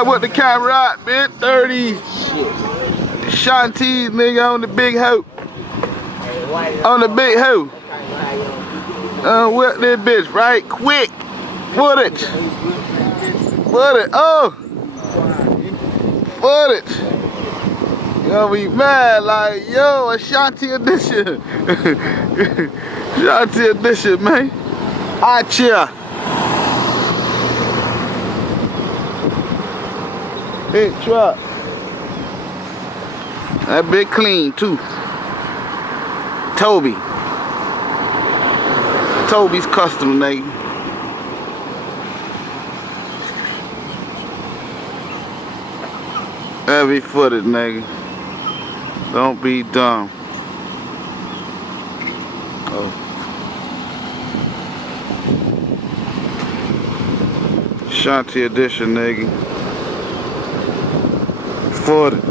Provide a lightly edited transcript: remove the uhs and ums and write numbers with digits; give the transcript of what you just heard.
Boy, what the camera out, man? 30. Asanti'S, nigga, on the big hoe. On the big hoe. Whip this bitch right quick. Footage. Footage. Oh. Footage. You gonna be mad like, yo, Ashanti edition. Ashanti edition, man. I cheer. Big truck. That big clean too. Toby's custom, nigga. Heavy footed, nigga. Don't be dumb. Oh. Ashanti edition, nigga. Footed.